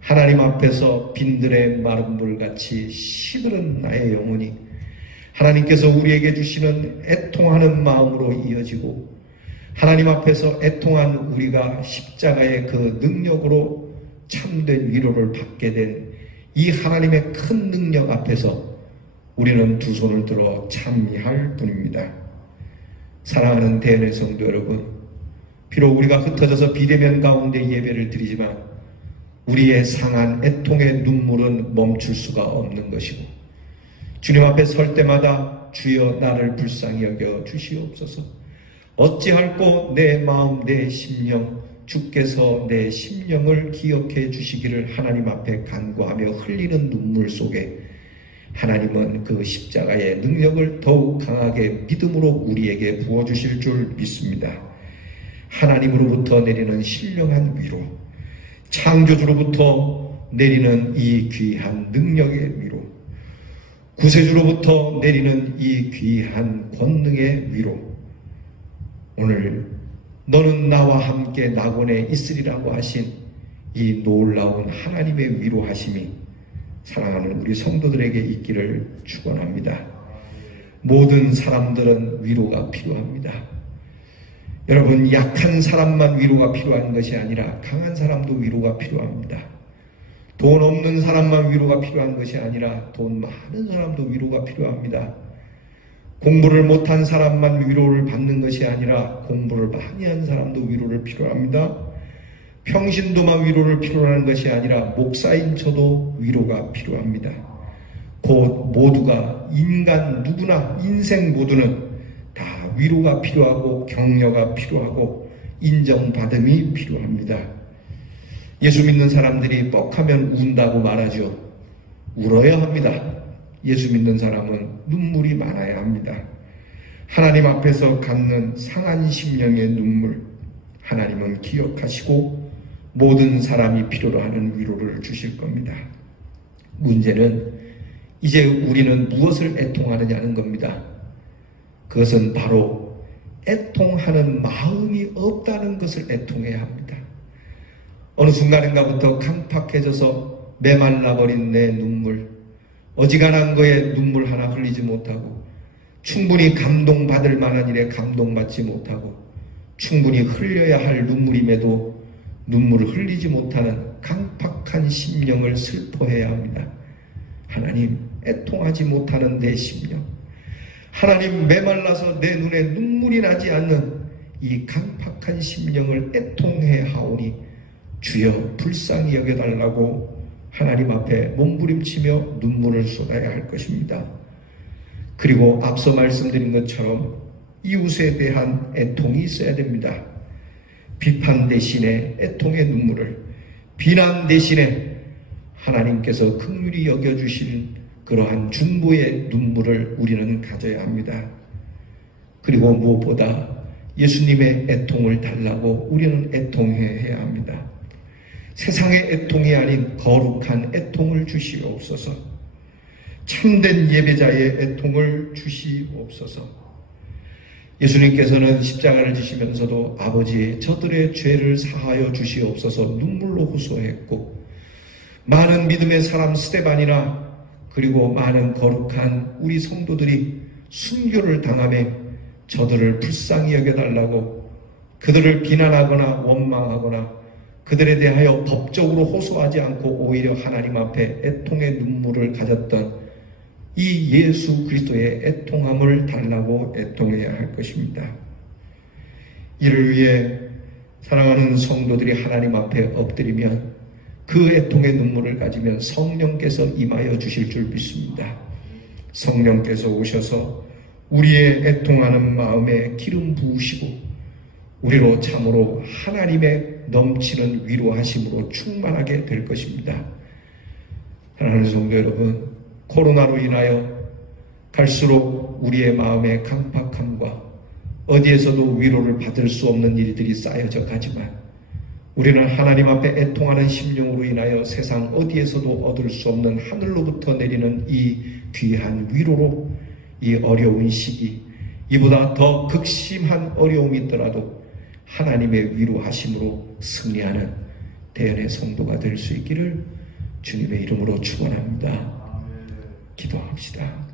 하나님 앞에서 빈들의 마른 물같이 시들은 나의 영혼이 하나님께서 우리에게 주시는 애통하는 마음으로 이어지고 하나님 앞에서 애통한 우리가 십자가의 그 능력으로 참된 위로를 받게 된 이 하나님의 큰 능력 앞에서 우리는 두 손을 들어 찬미할 뿐입니다. 사랑하는 대연의 성도 여러분, 비록 우리가 흩어져서 비대면 가운데 예배를 드리지만 우리의 상한 애통의 눈물은 멈출 수가 없는 것이고 주님 앞에 설 때마다 주여 나를 불쌍히 여겨 주시옵소서, 어찌할꼬 내 마음 내 심령 주께서 내 심령을 기억해 주시기를 하나님 앞에 간구하며 흘리는 눈물 속에 하나님은 그 십자가의 능력을 더욱 강하게 믿음으로 우리에게 부어주실 줄 믿습니다. 하나님으로부터 내리는 신령한 위로, 창조주로부터 내리는 이 귀한 능력의 위로, 구세주로부터 내리는 이 귀한 권능의 위로, 오늘 너는 나와 함께 낙원에 있으리라고 하신 이 놀라운 하나님의 위로하심이 사랑하는 우리 성도들에게 있기를 축원합니다. 모든 사람들은 위로가 필요합니다. 여러분, 약한 사람만 위로가 필요한 것이 아니라 강한 사람도 위로가 필요합니다. 돈 없는 사람만 위로가 필요한 것이 아니라 돈 많은 사람도 위로가 필요합니다. 공부를 못한 사람만 위로를 받는 것이 아니라 공부를 많이 한 사람도 위로를 필요합니다. 평신도만 위로를 필요로 하는 것이 아니라 목사인 저도 위로가 필요합니다. 곧 모두가, 인간 누구나, 인생 모두는 다 위로가 필요하고 격려가 필요하고 인정받음이 필요합니다. 예수 믿는 사람들이 뻑하면 운다고 말하죠. 울어야 합니다. 예수 믿는 사람은 눈물이 많아야 합니다. 하나님 앞에서 갖는 상한 심령의 눈물, 하나님은 기억하시고 모든 사람이 필요로 하는 위로를 주실 겁니다. 문제는 이제 우리는 무엇을 애통하느냐는 겁니다. 그것은 바로 애통하는 마음이 없다는 것을 애통해야 합니다. 어느 순간인가부터 깜팍해져서 메말라버린 내 눈물, 어지간한 거에 눈물 하나 흘리지 못하고 충분히 감동받을 만한 일에 감동받지 못하고 충분히 흘려야 할 눈물임에도 눈물을 흘리지 못하는 강팍한 심령을 슬퍼해야 합니다. 하나님, 애통하지 못하는 내 심령, 하나님, 메말라서 내 눈에 눈물이 나지 않는 이 강팍한 심령을 애통해 하오니 주여 불쌍히 여겨달라고 하나님 앞에 몸부림치며 눈물을 쏟아야 할 것입니다. 그리고 앞서 말씀드린 것처럼 이웃에 대한 애통이 있어야 됩니다. 비판 대신에 애통의 눈물을, 비난 대신에 하나님께서 긍휼히 여겨주시는 그러한 중보의 눈물을 우리는 가져야 합니다. 그리고 무엇보다 예수님의 애통을 달라고 우리는 애통해야 합니다. 세상의 애통이 아닌 거룩한 애통을 주시옵소서. 참된 예배자의 애통을 주시옵소서. 예수님께서는 십자가를 지시면서도 아버지 저들의 죄를 사하여 주시옵소서 눈물로 호소했고, 많은 믿음의 사람 스데반이나 그리고 많은 거룩한 우리 성도들이 순교를 당하며 저들을 불쌍히 여겨달라고 그들을 비난하거나 원망하거나 그들에 대하여 법적으로 호소하지 않고 오히려 하나님 앞에 애통의 눈물을 가졌던 이 예수 그리스도의 애통함을 달라고 애통해야 할 것입니다. 이를 위해 사랑하는 성도들이 하나님 앞에 엎드리면 그 애통의 눈물을 가지면 성령께서 임하여 주실 줄 믿습니다. 성령께서 오셔서 우리의 애통하는 마음에 기름 부으시고 우리로 참으로 하나님의 넘치는 위로하심으로 충만하게 될 것입니다. 사랑하는 성도 여러분, 코로나로 인하여 갈수록 우리의 마음의 강팍함과 어디에서도 위로를 받을 수 없는 일들이 쌓여져 가지만 우리는 하나님 앞에 애통하는 심령으로 인하여 세상 어디에서도 얻을 수 없는 하늘로부터 내리는 이 귀한 위로로 이 어려운 시기, 이보다 더 극심한 어려움이 있더라도 하나님의 위로하심으로 승리하는 대언의 성도가 될 수 있기를 주님의 이름으로 축원합니다. 기도합시다.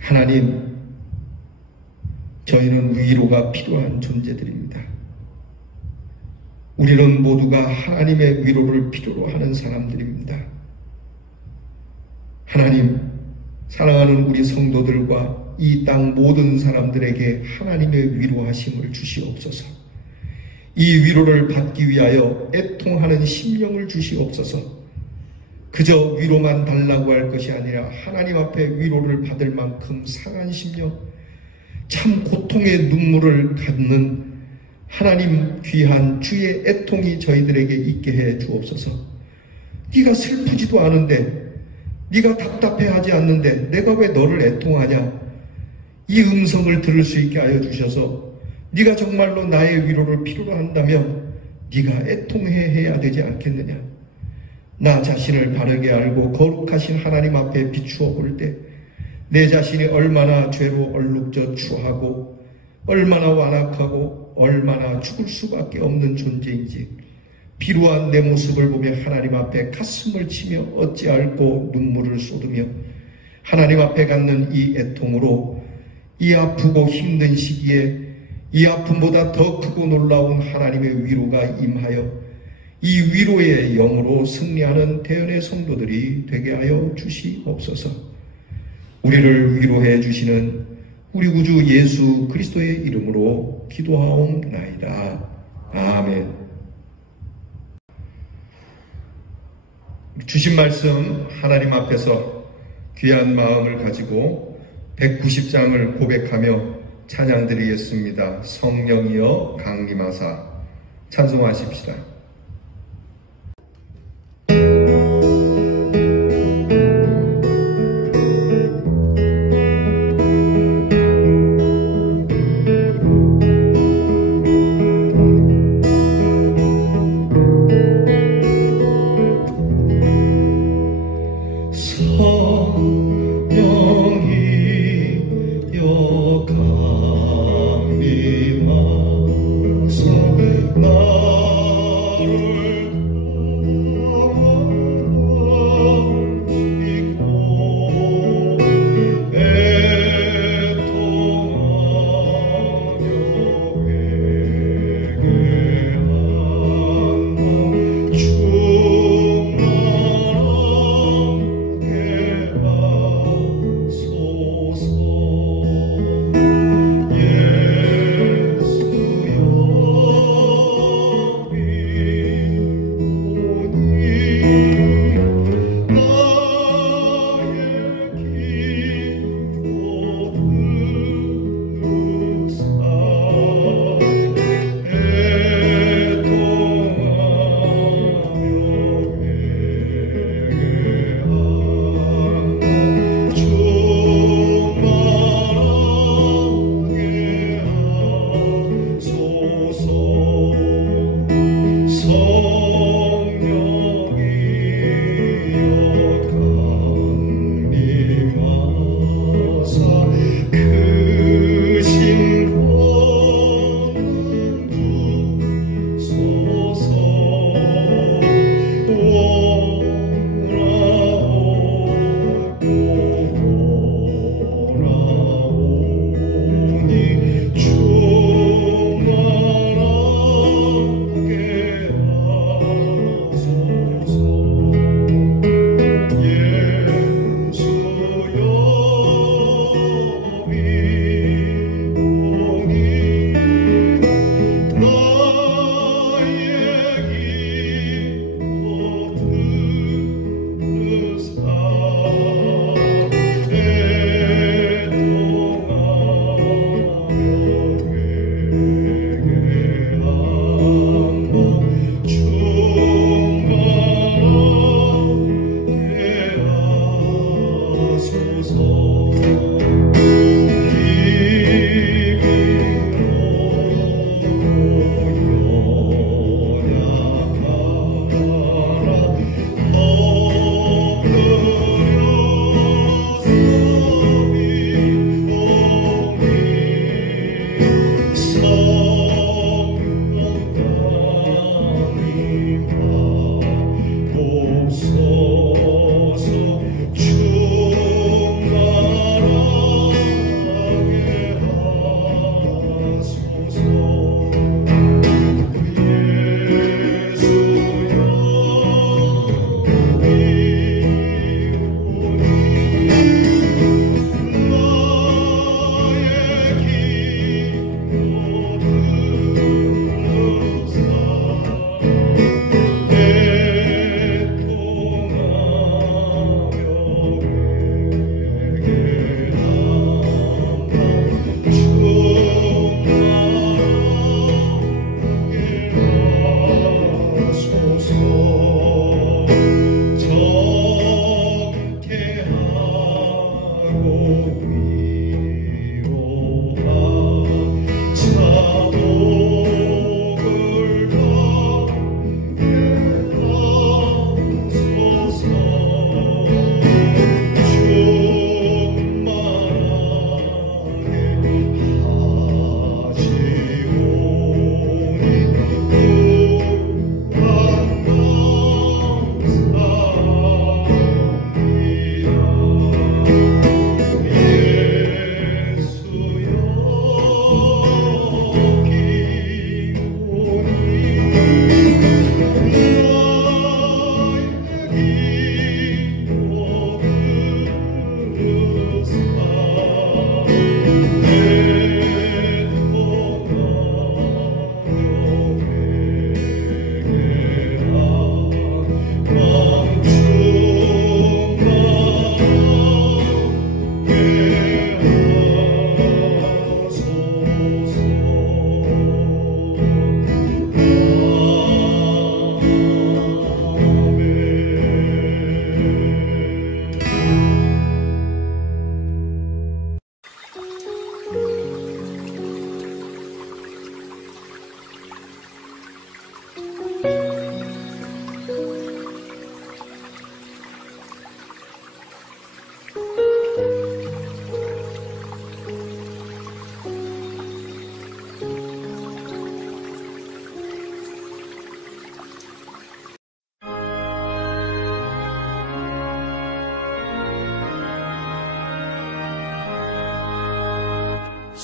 하나님, 저희는 위로가 필요한 존재들입니다. 우리는 모두가 하나님의 위로를 필요로 하는 사람들입니다. 하나님, 사랑하는 우리 성도들과 이 땅 모든 사람들에게 하나님의 위로하심을 주시옵소서. 이 위로를 받기 위하여 애통하는 심령을 주시옵소서. 그저 위로만 달라고 할 것이 아니라 하나님 앞에 위로를 받을 만큼 상한 심령, 참 고통의 눈물을 갖는 하나님 귀한 주의 애통이 저희들에게 있게 해 주옵소서. 네가 슬프지도 않은데, 네가 답답해하지 않는데 내가 왜 너를 애통하냐? 이 음성을 들을 수 있게 하여 주셔서 네가 정말로 나의 위로를 필요로 한다면 네가 애통해야 되지 않겠느냐? 나 자신을 바르게 알고 거룩하신 하나님 앞에 비추어 볼 때 내 자신이 얼마나 죄로 얼룩져 추하고 얼마나 완악하고 얼마나 죽을 수밖에 없는 존재인지 비루한 내 모습을 보며 하나님 앞에 가슴을 치며 어찌 앓고 눈물을 쏟으며 하나님 앞에 갖는 이 애통으로 이 아프고 힘든 시기에 이 아픔보다 더 크고 놀라운 하나님의 위로가 임하여 이 위로의 영으로 승리하는 대언의 성도들이 되게 하여 주시옵소서. 우리를 위로해 주시는 우리 구주 예수 그리스도의 이름으로 기도하옵나이다. 아멘. 주신 말씀 하나님 앞에서 귀한 마음을 가지고 190장을 고백하며 찬양드리겠습니다. 성령이여 강림하사 찬송하십시다.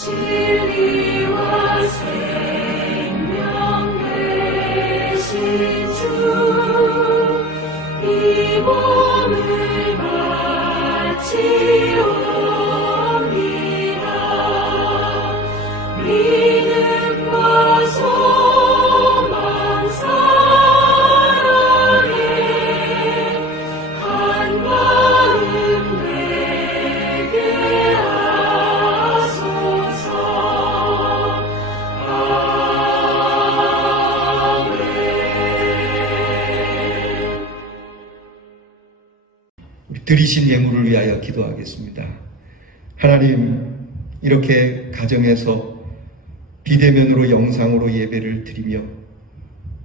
진리와 생명 되신 주, 이 몸을 바치옵니다. 믿음과 소망 사랑에 한 마음 되게 하소서. 아멘. 우리 드리신 예물을 위하여 기도하겠습니다. 하나님, 이렇게 가정에서 비대면으로 영상으로 예배를 드리며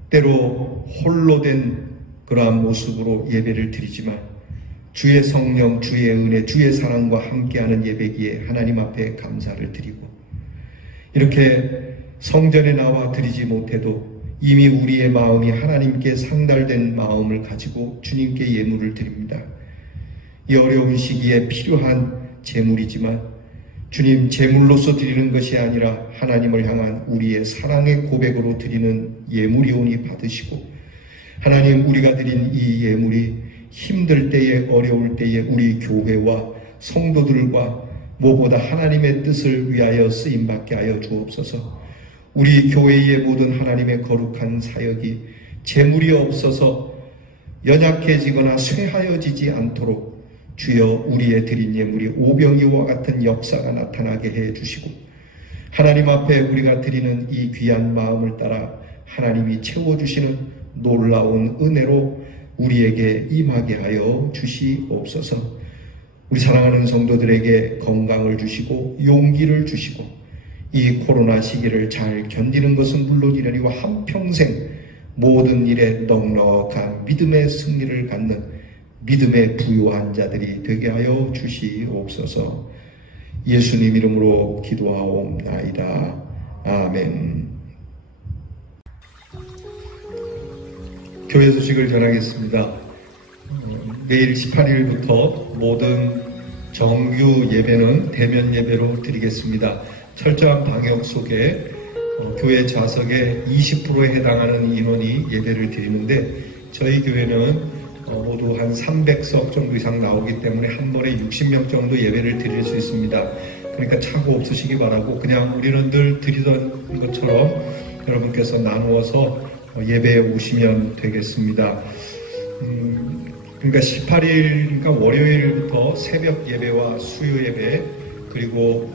때로 홀로 된 그러한 모습으로 예배를 드리지만 주의 성령, 주의 은혜, 주의 사랑과 함께하는 예배기에 하나님 앞에 감사를 드리고 이렇게 성전에 나와 드리지 못해도 이미 우리의 마음이 하나님께 상달된 마음을 가지고 주님께 예물을 드립니다. 이 어려운 시기에 필요한 제물이지만 주님 제물로서 드리는 것이 아니라 하나님을 향한 우리의 사랑의 고백으로 드리는 예물이오니 받으시고 하나님 우리가 드린 이 예물이 힘들 때에 어려울 때에 우리 교회와 성도들과 무엇보다 하나님의 뜻을 위하여 쓰임받게 하여 주옵소서. 우리 교회의 모든 하나님의 거룩한 사역이 재물이 없어서 연약해지거나 쇠하여지지 않도록 주여 우리의 드린 예물이 오병이와 같은 역사가 나타나게 해주시고 하나님 앞에 우리가 드리는 이 귀한 마음을 따라 하나님이 채워주시는 놀라운 은혜로 우리에게 임하게 하여 주시옵소서. 우리 사랑하는 성도들에게 건강을 주시고 용기를 주시고 이 코로나 시기를 잘 견디는 것은 물론이라니와 한평생 모든 일에 넉넉한 믿음의 승리를 갖는 믿음의 부유한 자들이 되게 하여 주시옵소서. 예수님 이름으로 기도하옵나이다. 아멘. 교회 소식을 전하겠습니다. 내일 18일부터 모든 정규 예배는 대면 예배로 드리겠습니다. 철저한 방역 속에 교회 좌석의 20%에 해당하는 인원이 예배를 드리는데 저희 교회는 모두 한 300석 정도 이상 나오기 때문에 한 번에 60명 정도 예배를 드릴 수 있습니다. 그러니까 차고 없으시기 바라고 그냥 우리는 늘 드리던 것처럼 여러분께서 나누어서 예배에 오시면 되겠습니다. 그러니까 18일, 그러니까 월요일부터 새벽 예배와 수요 예배 그리고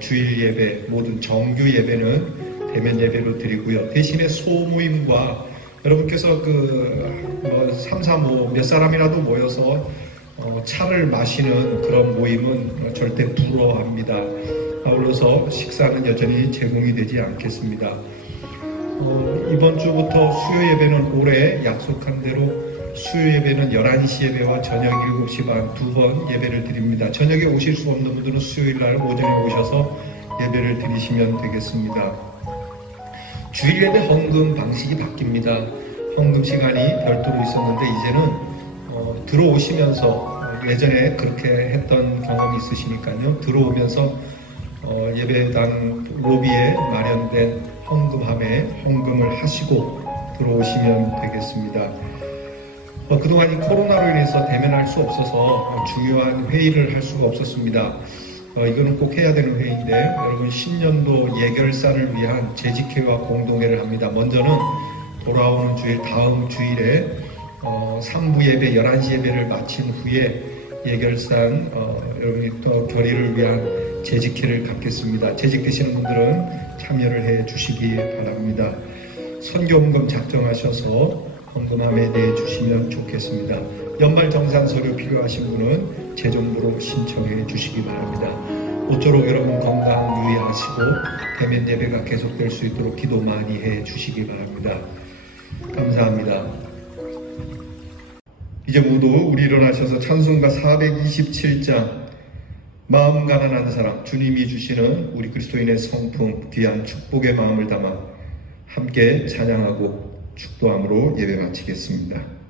주일 예배 모든 정규 예배는 대면 예배로 드리고요. 대신에 소모임과 여러분께서 3, 4, 5 몇 사람이라도 모여서 차를 마시는 그런 모임은 절대 부러워합니다. 아울러서 식사는 여전히 제공이 되지 않겠습니다. 이번 주부터 수요 예배는 올해 약속한 대로 수요 예배는 11시 예배와 저녁 7시 반 두 번 예배를 드립니다. 저녁에 오실 수 없는 분들은 수요일 날 오전에 오셔서 예배를 드리시면 되겠습니다. 주일 예배 헌금 방식이 바뀝니다. 헌금 시간이 별도로 있었는데 이제는 들어오시면서 예전에 그렇게 했던 경험이 있으시니까요. 들어오면서 예배당 로비에 마련된 헌금함에 헌금을 하시고 들어오시면 되겠습니다. 그동안 이 코로나로 인해서 대면할 수 없어서 중요한 회의를 할 수가 없었습니다. 이거는 꼭 해야 되는 회의인데 여러분 신년도 예결산을 위한 재직회와 공동회를 합니다. 먼저는 돌아오는 주일 다음 주일에 3부 예배 11시 예배를 마친 후에 예결산 여러분이 또 결의를 위한 재직회를 갖겠습니다. 재직되시는 분들은 참여를 해 주시기 바랍니다. 선교헌금 작정하셔서 헌금함에 내주시면 좋겠습니다. 연말 정산 서류 필요하신 분은 재정부로 신청해 주시기 바랍니다. 모쪼록 여러분 건강 유의하시고 대면 예배가 계속될 수 있도록 기도 많이 해 주시기 바랍니다. 감사합니다. 이제 모두 우리 일어나셔서 찬송가 427장 마음 가난한 사람 주님이 주시는 우리 그리스도인의 성품 귀한 축복의 마음을 담아 함께 찬양하고 축도함으로 예배 마치겠습니다.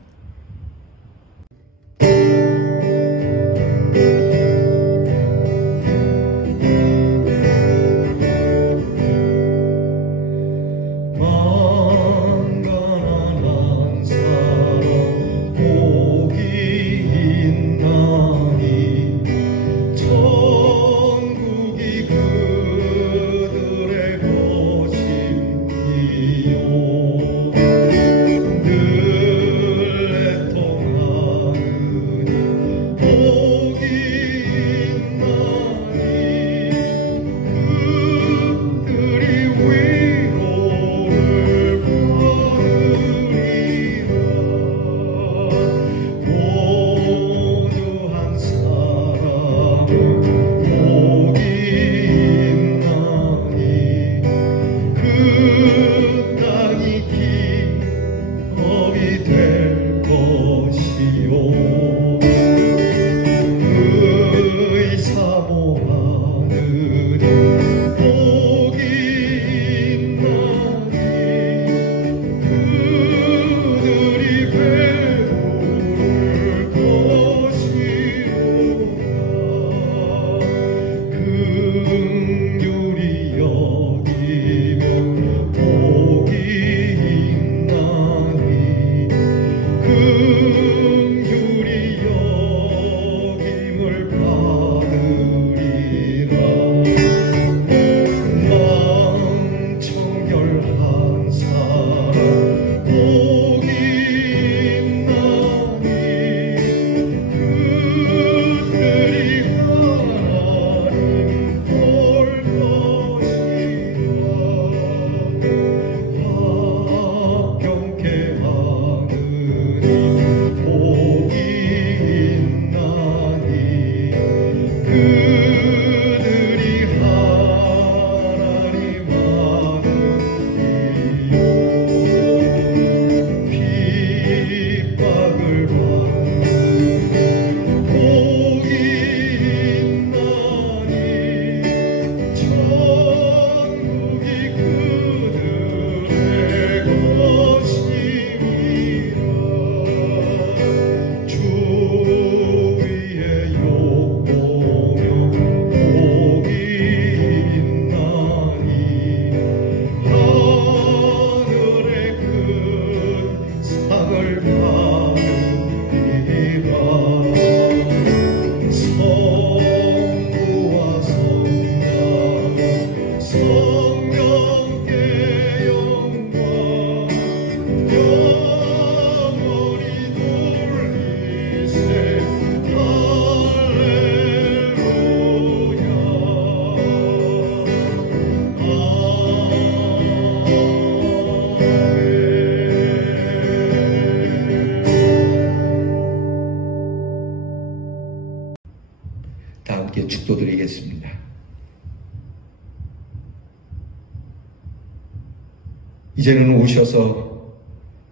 이제는 오셔서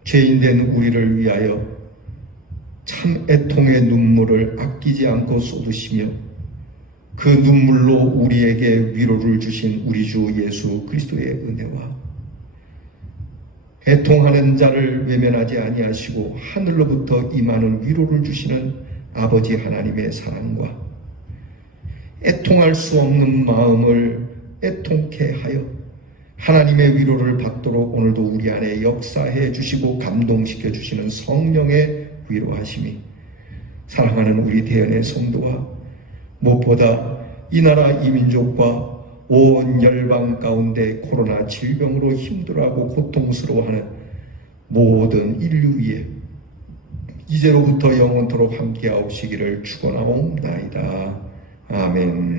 죄인된 우리를 위하여 참 애통의 눈물을 아끼지 않고 쏟으시며 그 눈물로 우리에게 위로를 주신 우리 주 예수 그리스도의 은혜와 애통하는 자를 외면하지 아니하시고 하늘로부터 임하는 위로를 주시는 아버지 하나님의 사랑과 애통할 수 없는 마음을 애통케 하여 하나님의 위로를 받도록 오늘도 우리 안에 역사해 주시고 감동시켜 주시는 성령의 위로하심이 사랑하는 우리 대연의 성도와 무엇보다 이 나라 이 민족과 온 열방 가운데 코로나 질병으로 힘들어하고 고통스러워하는 모든 인류 위에 이제로부터 영원토록 함께하옵시기를 축원하옵나이다. 아멘.